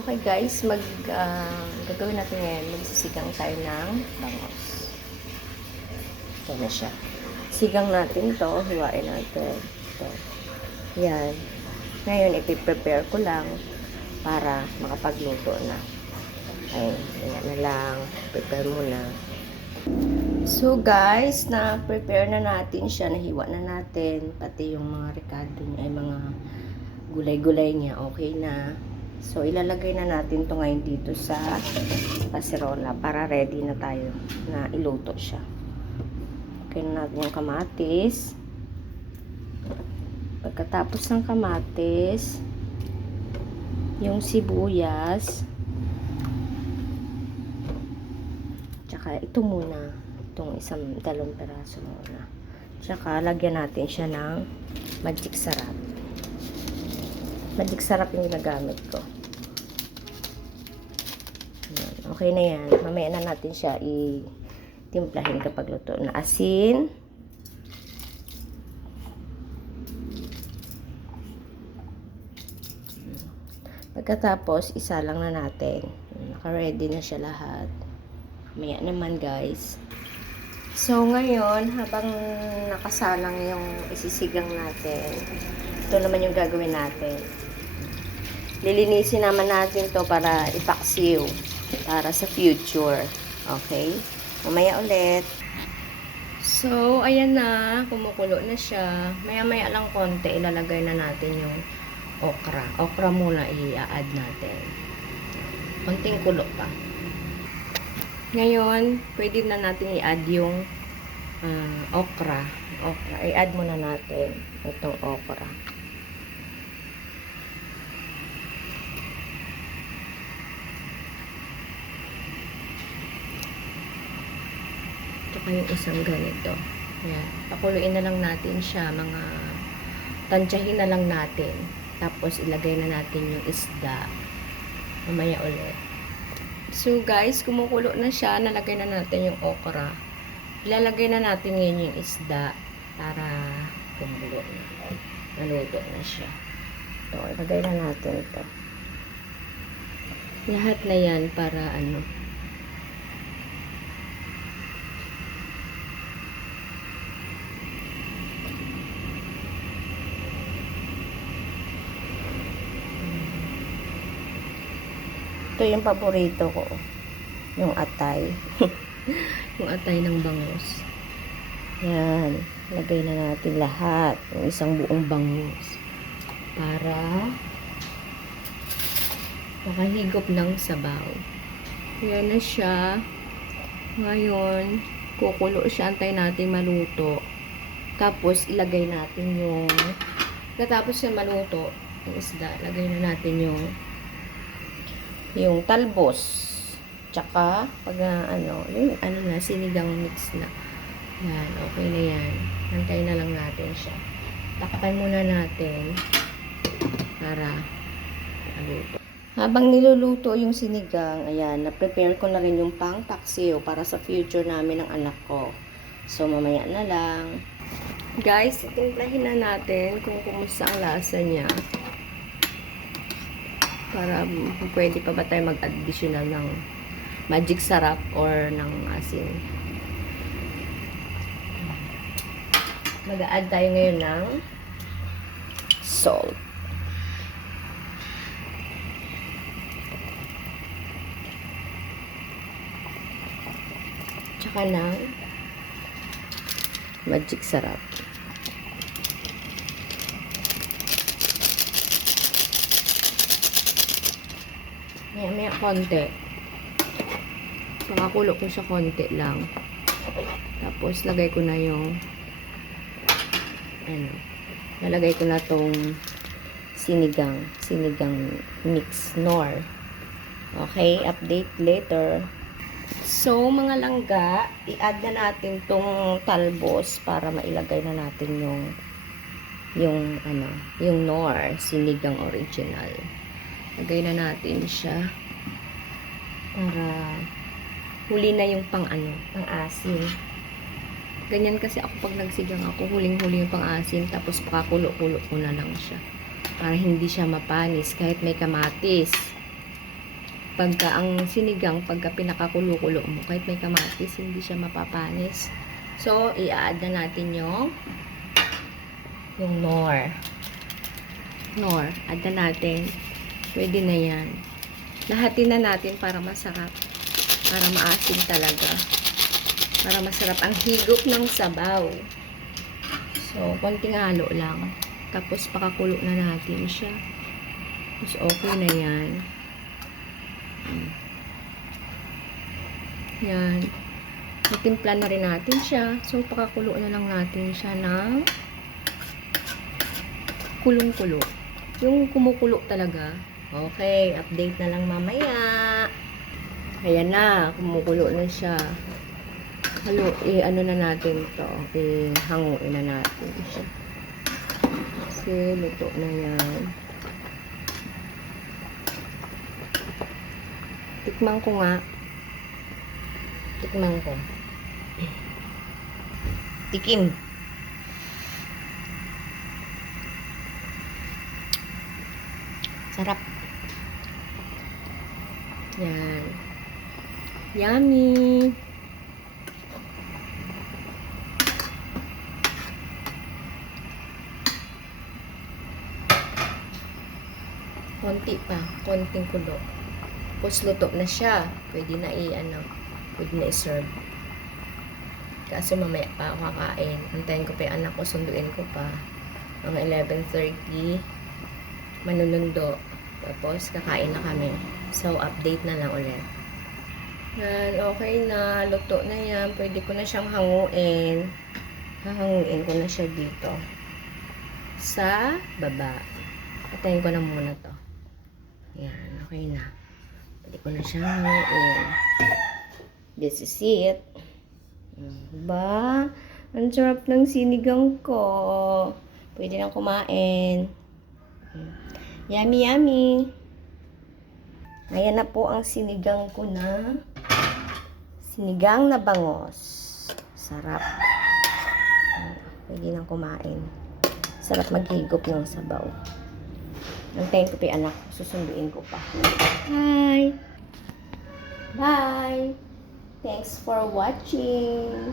Okay guys, gagawin natin ngayon, magsisigang tayo ng bangos. Ito na siya. Sigang natin to, hiwain natin. Ito. Yan. Ngayon, ipiprepare ko lang para makapagluto na. Ayun, yan na lang. Prepare muna. So guys, na-prepare na natin siya, nahiwa na natin. Pati yung mga ricado niya, ay mga gulay-gulay niya, okay na. So, ilalagay na natin to ngayon dito sa kaserola para ready na tayo na iluto siya. Okay na natin yung kamatis. Pagkatapos ng kamatis, yung sibuyas, tsaka ito muna, itong dalawang peraso muna. Tsaka, lagyan natin siya ng magic sarap. Magic sarap yung ginagamit ko. Okay na yan. Mamaya na natin siya i-timplahin kapag luto na. Asin. Pagkatapos, isa lang na natin. Naka-ready na siya lahat. Mamaya naman guys. So ngayon, habang nakasalang yung isisigang natin, ito naman yung gagawin natin. Lilinisin naman natin to para ipaksiw para sa future. Okay? Mamaya ulit. So, ayan na. Kumukulo na siya. Maya-maya lang konti. Ilalagay na natin yung okra. Okra muna i-add natin. Konting kulo pa. Ngayon, pwede na natin i-add yung okra. I-add muna natin itong okra. Tsaka yung isang ganito. Ayan. Pakuluin na lang natin siya. Tansyahin na lang natin. Tapos, ilagay na natin yung isda. Mamaya ulit. So, guys, kumukulo na siya. Nalagay na natin yung okra. Ilalagay na natin ngayon yung isda para kumulo na. Naluto na siya. Ito, ilagay na natin ito. Lahat na yan para ano. Ito yung paborito ko. Yung atay. Yung atay ng bangus. Yan. Lagay na natin lahat. Yung isang buong bangus. Para makahigop ng sabaw. Yan na siya. Ngayon, kukulo siya. Antay natin maluto. Tapos, ilagay natin yung katapos siya maluto, yung isda, lagay na natin yung talbos. Tsaka, pag sinigang mix na. Yan, okay na yan. Hantay na lang natin siya. Takpan muna natin para maluto. Habang niluluto yung sinigang, ayan, na-prepare ko na rin yung pang-paksiw para sa future namin ng anak ko. So, mamaya na lang. Guys, itimplahin na natin kung kumusta ang lasa niya. Para pwede pa ba tayo mag-additional ng magic sarap or ng asin. Mag-a-add tayo ngayon ng salt. Tsaka ng magic sarap. Maya konti. Pakakulo ko siya konti lang. Tapos, lagay ko na yung lalagay ko na tong sinigang mix nor. Okay, update later. So, mga langga, i-add na natin tong talbos para mailagay na natin yung nor, sinigang original. Lagay na natin siya para huli na yung pang-asin. Ganyan kasi ako pag nagsigang ako, huling-huli yung pang-asin, tapos pakakulo-kulo ko na lang siya para hindi siya mapanis kahit may kamatis. pagka ang sinigang, pagka pinakakulo-kulo mo, kahit may kamatis, hindi siya mapapanis. So, i-add na natin yung nor. Add na natin. Pwede na yan. Lahatin na natin para masarap. Para maasim talaga. Para masarap ang higop ng sabaw. So, konting halo lang. Tapos, pakakulo na natin siya. Tapos, okay na yan. Yan. Itimpla na rin natin siya. So, pakakulo na lang natin siya ng kulong-kulo. Yung kumukulo talaga. Okay, update na lang mamaya. Ayan na, kumukulo na siya. Ano na natin to. Hanguin na natin siya. Kasi, luto na yan. Tikman ko nga. Tikman ko. Tikim. Sarap. Yan. Yummy. Konti pa. Konting kulo. Tapos luto na siya. Pwede na pwede na i-serve. Kaso mamaya pa ako kakain. Antayin ko pa yung anak ko. Sunduin ko pa. Mga 11:30. Manunundo. Tapos kakain na kami. So, update na lang ulit. Yan. Okay na. Luto na yan. Pwede ko na siyang hanguin. Hahanguin ko na siya dito. Sa baba. Patayin ko na muna to. Yan. Okay na. Pwede ko na siyang hanguin. This is it. Ba? Ang sarap ng sinigang ko. Pwede nang kumain. Yummy, yummy. Ayan na po ang sinigang ko na sinigang na bangos. Sarap. Pwede nang kumain. Sarap maghigop ng sabaw. Antayin ko pa yung anak. Susunduin ko pa. Hi! Bye! Thanks for watching!